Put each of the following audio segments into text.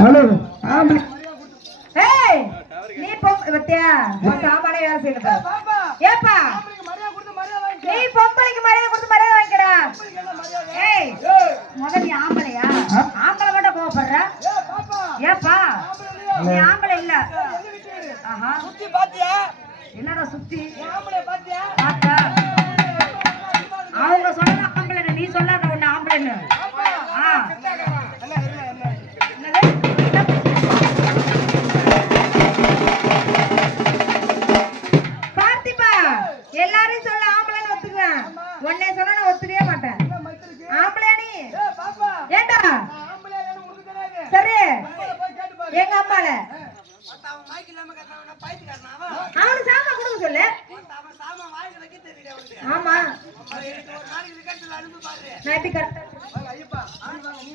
Hello ஏய் நீ பத்தியா சாமானே வேலை செய்யறது ஏப்பா நீ பொம்பளைக்கு மரியாதை கொடுத்து மரியாதை வாங்கிக்கடா. ஏய் முதல்ல நீ ஆம்பளையா? ஆம்பளை மட்டும் கோவப்படுற ஏப்பா? நீ ஆம்பளை இல்ல. ஆஹா என்னடா சுத்தி பார்த்தா அவங்க சொன்னா ஆம்பளை, நீ சொல்லாத ஒண்ணு ஆம்பளைன்னு. பார்த்திபா எல்லாரையும் சொல்ல ஆம்பளைன்னு ஒத்துக்குவேன், உன்னை சொன்னா நான் ஒத்துக்கவே மாட்டேன். ஆம்பளையா நீ? ஏண்டா சரி எங்க அம்மால அவனுக்கு சாமா கொடுக்க சொல்லு. ஆமா நான் எப்படி கரெக்டா?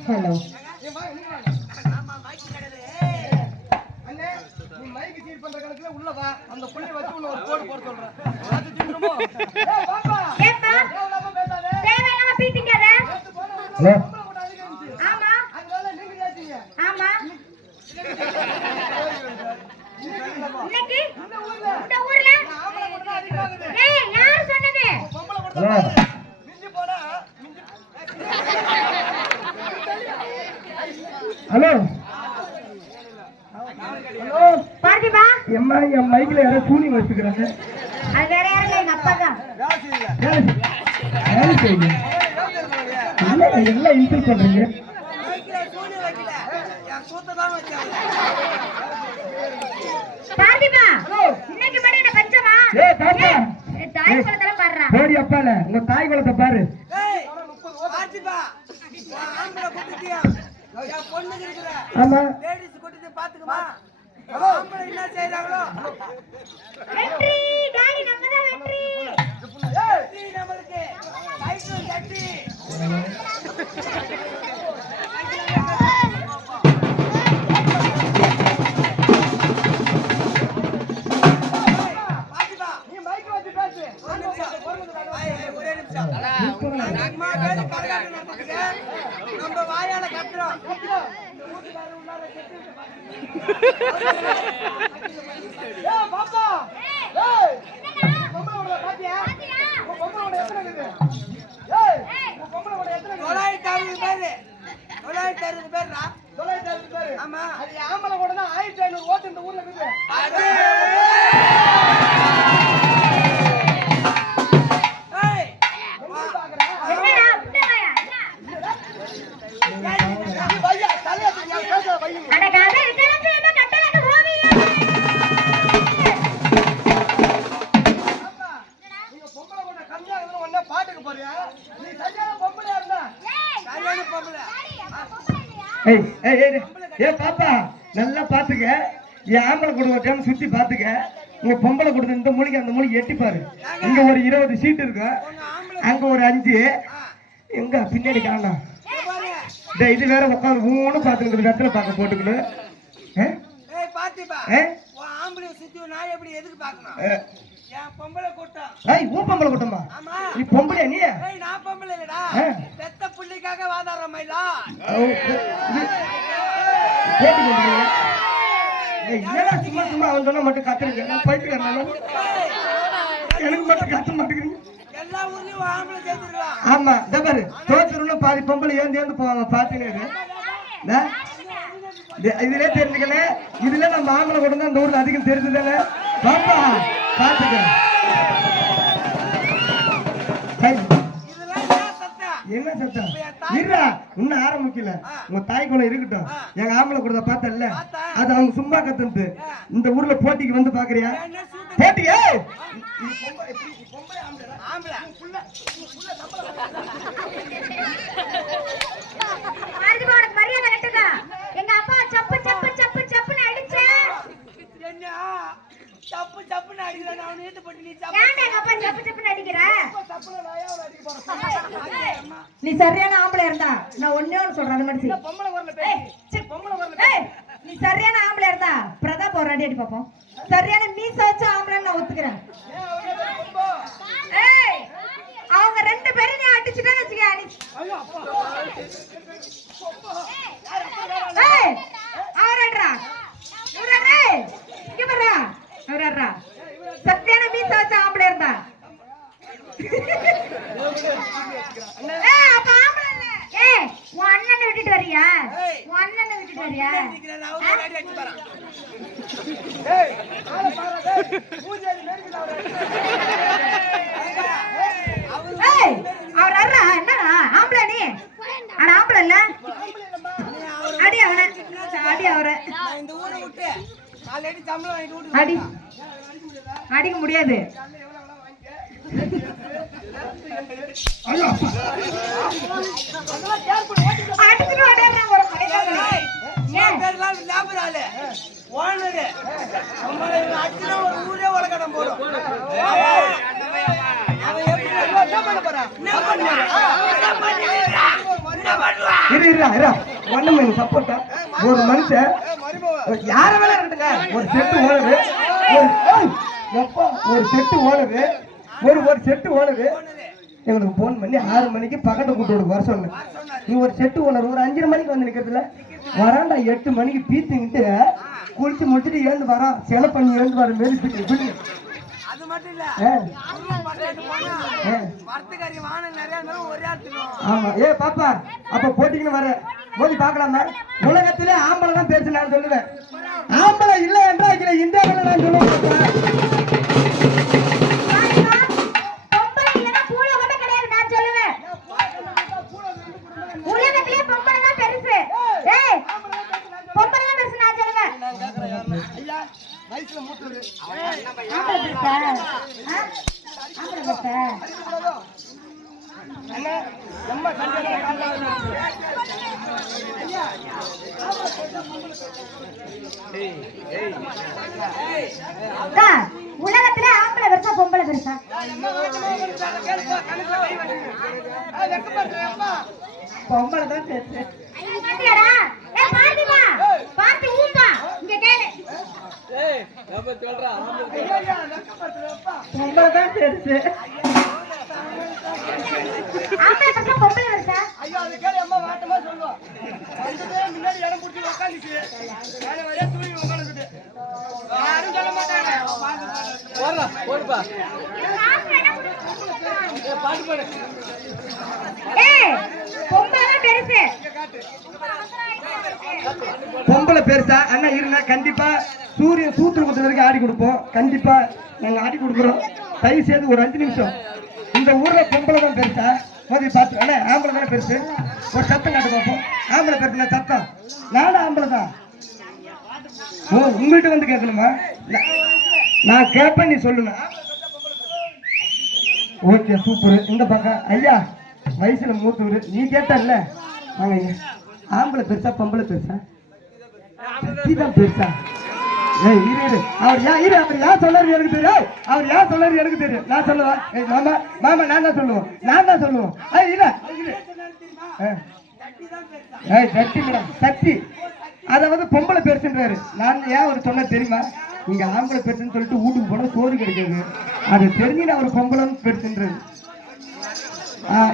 ஹலோ ஹலோ ஹலோ பார்த்திபா எம்மா என் மைக்ல யாரோ சூனி வச்சுக்கிறாங்க. அது வேற யாரும் இல்ல, எங்க அப்பா தான். எல்லாம் இன்சல்ட் பண்றீங்க. பார்த்திபா இன்னைக்கு மணி என்ன பஞ்சமா? ஏய் தாத்தா தாய் குலத்துல பாருடா. போடி அப்பால உங்க தாய் குலத்தை பாரு. ஏய் பார்த்திபா ஆம்பளை குட்டியா யா பொண்ணுங்க இருக்குற. ஆமா லேடிஸ் குட்டிட்டு பாத்துக்கமா. ஆம்பளை என்ன செய்றாங்களோ. வெற்றி டாடி நம்ம தான் வெற்றி. வெற்றி நமக்கு கைக்கு கட்டி. நம்ம வாயால கத்துறோம். ஆமா ஆம்பளை கூட தான் 1500 ஓட்டு இந்த ஊர்ல இருக்குது. பாப்பா நல்லா பாத்துக்க. என் ஆம்பளை கொடுக்க சுத்தி பாத்துக்க. உங்க பொம்பளை கொடுத்த இந்த மொழிக்கு அந்த மொழி எட்டி பாரு. இங்க ஒரு 20 சீட் இருக்கு, அங்க ஒரு 5. எங்க பின்னாடி காணோம். இது வேற உட்காந்து ஊன்னு பாத்துக்கிட்டு இடத்துல பார்க்க போட்டுக்கணும். பொம்பளை கூட்டம் நீ பொம்பளையா? நீ நான் பொம்பளை இல்லடா, பெத்த புள்ளிக்காக வாதாடுற மயிலா. சும்மா சும்மா அவன் சொன்னா மட்டும் கத்துறீங்க. எனக்கு மட்டும் கத்த மாட்டேங்கிறீங்க. எல்லா ஊர்லயும் ஆம்பளை சேர்த்துக்கலாம். ஆமா பாரு தோற்றுன்னு பாதி பொம்பளை ஏந்து போவாங்க பாத்துனேரு. இதுல தெரிஞ்சுக்கல. இதுல நம்ம ஆம்பளை கூட தான் இந்த ஊர்ல அதிகம் தெரிஞ்சதுல. பாப்பா பாத்துக்க. என்ன சத்தம்? இருடா இன்னும் ஆரம்பிக்கல. உங்க தாய் குலம் இருக்கட்டும். எங்க ஆம்பளை கூட பார்த்தல அது அவங்க சும்மா கத்துட்டு இந்த ஊர்ல போட்டிக்கு வந்து பாக்குறியா? போட்டியே மரியாதை கட்டுங்க. எங்க அப்பா சப்பு சப்பு சப்பு சப்புன்னு அடிச்சே. என்ன சப்பு சப்புன்னு அடிக்கற? நான் நேத்து போட்டு நீ சப்பு. ஏன்டா எங்க அப்பா சப்பு சப்புன்னு அடிக்கற? சப்புல நாயா அடிக்க போறேன். நீ சரியான ஆம்பளை இருந்தா நான் ஒண்ணே ஒன்னு சொல்றேன். அது மட்டும் பொம்பளை வரல பேசி. பொம்பளை வரல. நீ சரியான ஆம்பளை இருந்தா பிரதாப் ஒரு அடி அடி பாப்போம். சரியான மீச வச்ச ஆம்பளை நான் ஒத்துக்கிறேன். ஏய் அவங்க ரெண்டு பேரும் நீ அடிச்சிட்டேன்னு வச்சுக்க. நீ ஐயோ அப்பா. ஏய் பாக்குறியா நிக்கிறேன், நான் ஒரு அடி அடிச்சு பாறேன். ஏய் ஆளை பாரு டேய் பூஜையில மேற்குது அவரு ஏய் அவர் அறா என்னடா ஆம்பளை நீ அட ஆம்பளை இல்ல அடி அவனை அடி அவரை நான் இந்த ஊரை விட்டு ஆல்ரெடி சம்பளம் வாங்கிட்டு விட்டு அடி அடிக்க முடியாது ஐயோ அடிச்சுட்டு ஓடிடுறான் ஒரு பையன் என் பேர்லாம் லேபர் ஆளு ஓனரு நம்மளை அடிச்சுனா ஒரு ஊரே உலகம் போடும் அவன் எப்படி என்ன பண்ண போறான் என்ன பண்ணுவான் ஒண்ணுமே சப்போர்ட்டா ஒரு மனுஷன் யார வேலை இருக்குங்க ஒரு செட்டு ஓடுது ஒரு செட்டு ஓடுது ஒரு செட்டு ஓடுது எங்களுக்கு போன் பண்ணி 6 மணிக்கு பக்கத்து கூட்டோடு வர சொன்னேன் நீ ஒரு செட்டு ஓனர் ஒரு 5:30 மணிக்கு வந்து நிக்கிறதுல வராண்டா 8 மணிக்கு பீத்துங்கிட்டு குளிச்சு முடிச்சுட்டு ஏந்து வரான் செலை பண்ணி ஏந்து வர மாரி அது மட்டும் இல்ல வரத்துக்காரி வானம் நிறைய இருந்தாலும் ஒரே இடத்துல ஆமா ஏ பாப்பா அப்ப போட்டிங்கன்னு வர மோதி பாக்கலாமா உலகத்திலே ஆம்பளை தான் பேசு நான் சொல்லுவேன் ஆம்பளை இல்லை என்றா இதுல இந்தியாவில் நான் சொல்லுவேன் பொம்பளை இல்லனா பூல கூட கிடையாது நான் சொல்லுவேன் உலகத்திலே பொம்பளை தான் பெருசு ஏய் பொம்பளை தான் பெருசு நான் சொல்லுவேன் ஐயா வயசுல மூத்தது ஆம்பளை பெருசா ஆம்பளை பெருசா அண்ணா நம்ம அக்கா உலகத்திலே ஆம்பளை பெருசா பொம்பளை பெருசா பொம்பளை தான் பெருசு பாத்தியாடா ஏய் பாத்திமா பாத்தி ஊம்பா இங்க கேளு பொம்பளை தான் பெருசு ஆம்பளை பெருசா பொம்பளை பெருசா ஐயோ அது கேளு அம்மா வாட்டமா சொல்லுவோம் வந்ததே முன்னாடி இடம் புடிச்சு உட்காந்துச்சு நானே வரையா தூங்கி உட்காந்துட்டு யாரும் சொல்ல மாட்டாங்க ஓடுப்பா பாட்டு பாடு ஏய் பொம்பளை தான் பெருசு பொம்பளை பெருசா அண்ணா இருந்தா கண்டிப்பா சூரியன் சூத்துல குத்துற வரைக்கும் ஆடி கொடுப்போம் கண்டிப்பா நாங்க ஆடி கொடுக்குறோம் தயவு செய்து ஒரு 5 நிமிஷம் இந்த ஊர்ல பொம்பளை தான் பெருசா மோதி பார்த்து அண்ணா ஆம்பளை தானே பெருசு ஒரு சத்தம் காட்டு பார்ப்போம் ஆம்பளை பெருசு சத்தம் நானும் ஆம்பளை தான் ஓ உங்கள்கிட்ட வந்து கேட்கணுமா நான் கேட்பேன் நீ சொல்லுங்க ஓகே சூப்பர் இந்த பக்கம் ஐயா வயசுல மூத்தவர் நீ கேட்டல்ல வாங்க ஆம்பளை பெருசா பொம்பளை பெருசா தான் பெருசா ஏய் இரு அவர் யார் சொல்லாரு எனக்கு தெரியும் அவர் யார் சொல்லாரு எனக்கு தெரியும் நான் சொல்லுவேன் ஏய் மாமா மாமா நான் தான் சொல்லுவோம் ஏய் இல்ல ஏய் சட்டி மேடம் சட்டி அதாவது பொம்பளை பெருசுன்றாரு நான் ஏன் அவர் சொன்ன தெரியுமா இங்க ஆம்பளை பெருசுன்னு சொல்லிட்டு வீட்டுக்கு போனா சோறு கிடைக்காது அது தெரிஞ்சு அவர் பொம்பளை பெருசுன்றாரு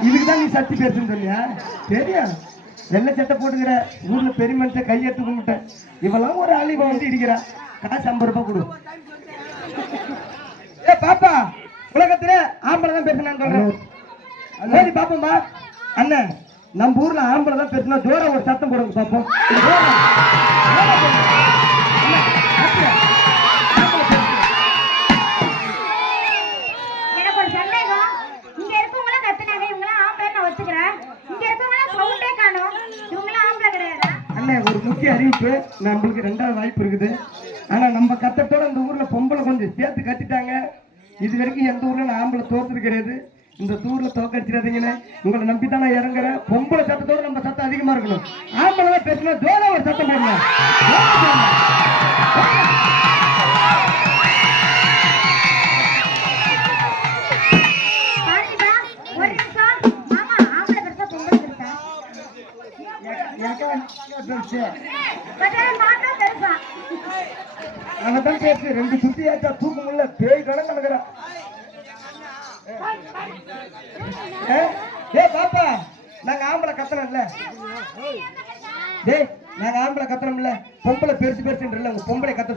இதுக்குதான் நீ சத்தி பெருசுன்னு சொல்லியா தெரியும் வெள்ளை சட்டை போட்டுக்கிற ஊர்ல பெரிய மனுஷன் கையெடுத்து கும்பிட்ட இவெல்லாம் ஒரு ஆள் இவன் வந்து இடிக்கிறா காசு 50 ரூபாய் கொடு ஏ பாப்பா உலகத்துல ஆம்பளை தான் பேசுனான்னு சொல்றேன் சரி பாப்போம்பா அண்ணன் நம்ம ஊர்ல ஆம்பளை தான் பேசுனா ஜோரா ஒரு சத்தம் போடுங்க பாப்போம் எனக்கு ஒரு சந்தேகம் இங்க இருக்கவங்க கத்துனாங்க இவங்க ஆம்பளை நான் வச்சுக்கிறேன் இங்க இருக்கவங்க சவுண்டே காணோம் இவங்க ஆம்பளை கிடையாதா அண்ணன் ஒரு முக்கிய அறிவிப்பு நம்மளுக்கு 2வது வாய்ப்பு இருக்குது ஆனா நம்ம கத்தத்தோட இந்த ஊர்ல பொம்பளை கொஞ்சம் சேர்த்து கத்திட்டாங்க இது வரைக்கும் எந்த ஊர்ல நான் ஆம்பளை தோத்துது கிடையாது இந்த ஊர்ல தோக்கடிச்சிடாதீங்கன்னு உங்களை நம்பி தான் நான் இறங்குறேன் பொம்பளை சத்தத்தோட நம்ம சத்தம் அதிகமா இருக்கணும் ஆம்பளை பேசினா ஜோரா ஒரு சத்தம் போடணும் பாத்திமா ஒரு நிமிஷம் மாமா ஆம்பளை பெருசா பொம்பளை பெருசா மாமா பெருசா அவன் பேசு 2 சுத்தி ஆச்சா தூக்க முடியல பேய் கணக்கு நடக்கிறான் ஏ பாப்பா நாங்க ஆம்பளை கத்தனம்ல டேய் நாங்க ஆம்பளை கத்தனம்ல பொம்பளை பெருசு பெருசுன்றல உங்க பொம்பளை கத்த